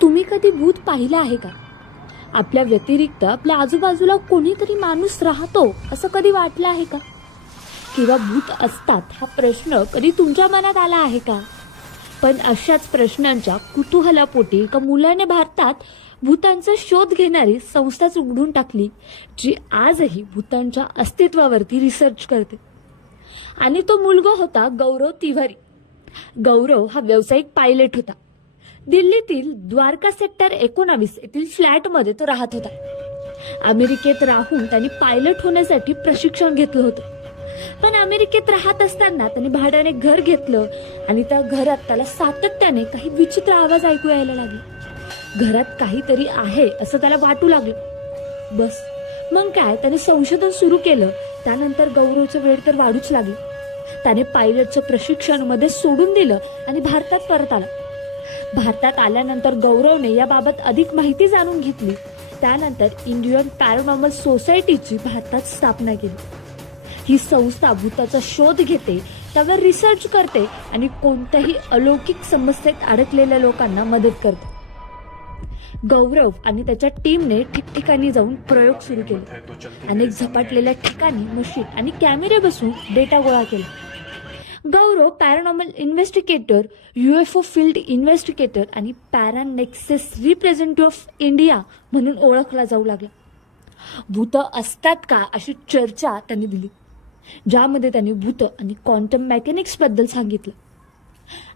तुम्ही कधी भूत पाहिलं आहे का? आपल्या व्यतिरिक्त आपल्या आजूबाजूला कोणीतरी माणूस राहतो असं कधी वाटलं आहे का? किंवा भूत असतात हा प्रश्न कधी तुमच्या मनात आला आहे का? पण अशाच प्रश्नांच्या कुतूहलापोटी एका मुलाने भारतात भूतांचा शोध घेणारी संस्थाच उघडून टाकली, जी आजही भूतांच्या अस्तित्वावरती रिसर्च करते. आणि तो मुलगा होता गौरव तिवारी. गौरव हा व्यावसायिक पायलट होता. दिल्लीतील द्वारका सेक्टर 19 येथील फ्लॅटमध्ये तो राहत होता. अमेरिकेत राहून त्यांनी पायलट होण्यासाठी प्रशिक्षण घेतलं होतं. पण अमेरिकेत राहत असताना त्यांनी भाड्याने घर घेतलं आणि त्या घरात त्याला सातत्याने काही विचित्र आवाज ऐकू यायला लागले. घरात काहीतरी आहे असं त्याला वाटू लागलं. बस मग काय, त्याने संशोधन सुरू केलं. त्यानंतर गौरवचं वेळ तर वाढूच लागलं. त्याने पायलटचं प्रशिक्षण मध्ये सोडून दिलं आणि भारतात परत आला. भारतात आल्यानंतर गौरवने याबाबत अधिक माहिती जाणून घेतली. त्यानंतर इंडियन पॅरानॉर्मल सोसायटीची भारतात स्थापना केली. ही संस्था भूताचा शोध घेते, त्यावर रिसर्च करते आणि कोणत्याही अलौकिक समस्येत अडकलेल्या लोकांना मदत करते. गौरव आणि त्याच्या टीमने ठिकठिकाणी जाऊन प्रयोग सुरू केले. अनेक झपाटलेल्या ठिकाणी मशीन आणि कॅमेरे बसवून डेटा गोळा केला. Gaurav paranormal investigator, UFO field investigator आणि पॅरानेक्सेस रिप्रेझेंटेटिव्ह ऑफ इंडिया म्हणून ओळखला जाऊ लागला. भूत असतात का अशी चर्चा त्यांनी दिली, ज्यामध्ये त्यांनी भूत आणि क्वांटम मेकॅनिक्स बद्दल सांगितलं.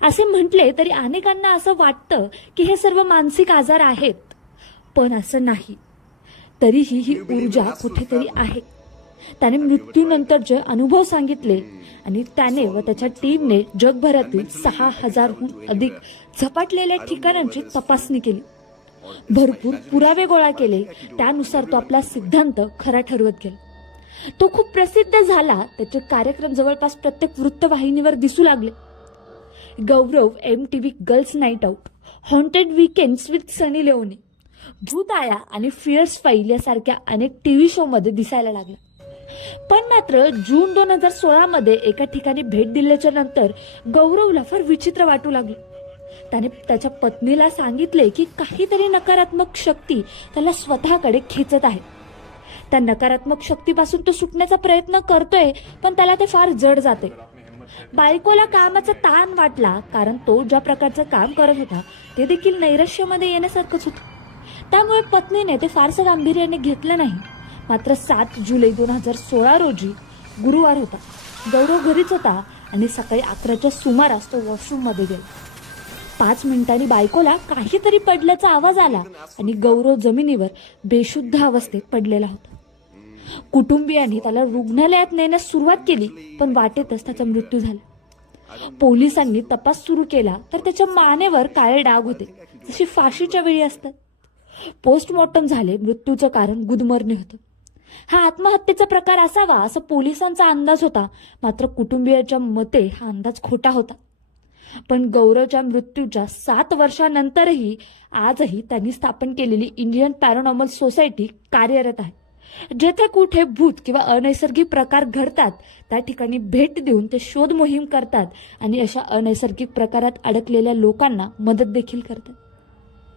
असे म्हटले तरी अनेकांना असं वाटतं की हे सर्व मानसिक आजार आहेत, पण असं नाही. तरीही ही ऊर्जा कुठेतरी आहे. त्याने मृत्यूनंतरचे अनुभव सांगितले आणि त्याने व त्याच्या टीमने जगभरातील 6000हून अधिक झपाटलेल्या ठिकाणांची तपासणी केली. भरपूर पुरावे गोळा केले. त्यानुसार तो आपला सिद्धांत खरा ठरवत गेला. तो खूप प्रसिद्ध झाला. त्याचे कार्यक्रम जवळपास प्रत्येक वृत्तवाहिनीवर दिसू लागले. Gaurav MTV girls night out, haunted weekends with Sunny Leone, भूताया आणि फिअर्स फाईल यासारख्या अनेक TV शो मध्ये दिसायला लागला. पण मात्र जून 2016 मध्ये एका ठिकाणी भेट दिल्याच्या नंतर गौरवला फार विचित्र वाटू लागले. त्याने त्याच्या पत्नीला सांगितले की काहीतरी नकारात्मक शक्ती त्याला स्वतःकडे खेचत आहे. त्या नकारात्मक शक्तीपासून तो सुटण्याचा प्रयत्न करतोय, पण त्याला ते फार जड जाते. बायकोला कामाचा ताण वाटला, कारण तो ज्या प्रकारचं काम करत होता ते देखील नैराश्यामध्ये येण्यासारखंच होतं. त्यामुळे पत्नीने ते फारसं गांभीर्याने घेतलं नाही. मात्र 7 जुलै 2016 रोजी गुरुवार होता. गौरव घरीच होता आणि सकाळी 11च्या सुमारास तो वॉशरूम मध्ये गेला. 5 मिनिटांनी बायकोला काहीतरी पडल्याचा आवाज आला आणि गौरव जमिनीवर बेशुद्ध अवस्थेत पडलेला होता. कुटुंबियांनी त्याला रुग्णालयात नेण्यास सुरुवात केली, पण वाटेतच त्याचा मृत्यू झाला. पोलिसांनी तपास सुरू केला तर त्याच्या मानेवर काळे डाग होते, जसे फाशीच्या वेळी असतात. पोस्टमॉर्टम झाले. मृत्यूचं कारण गुदमरणे होतं. हा आत्महत्येचा प्रकार असावा असा पोलिसांचा अंदाज होता, मात्र कुटुंबियांच्या मते हा अंदाज खोटा होता. पण गौरवच्या मृत्यूच्या 7 वर्षांनंतरही आजही त्यांनी स्थापन केलेली इंडियन पॅरानॉर्मल सोसायटी कार्यरत आहे. जेथे कुठे भूत किंवा अनैसर्गिक प्रकार घडतात त्या ठिकाणी भेट देऊन ते शोध मोहीम करतात आणि अशा अनैसर्गिक प्रकारात अडकलेल्या लोकांना मदत देखील करतात.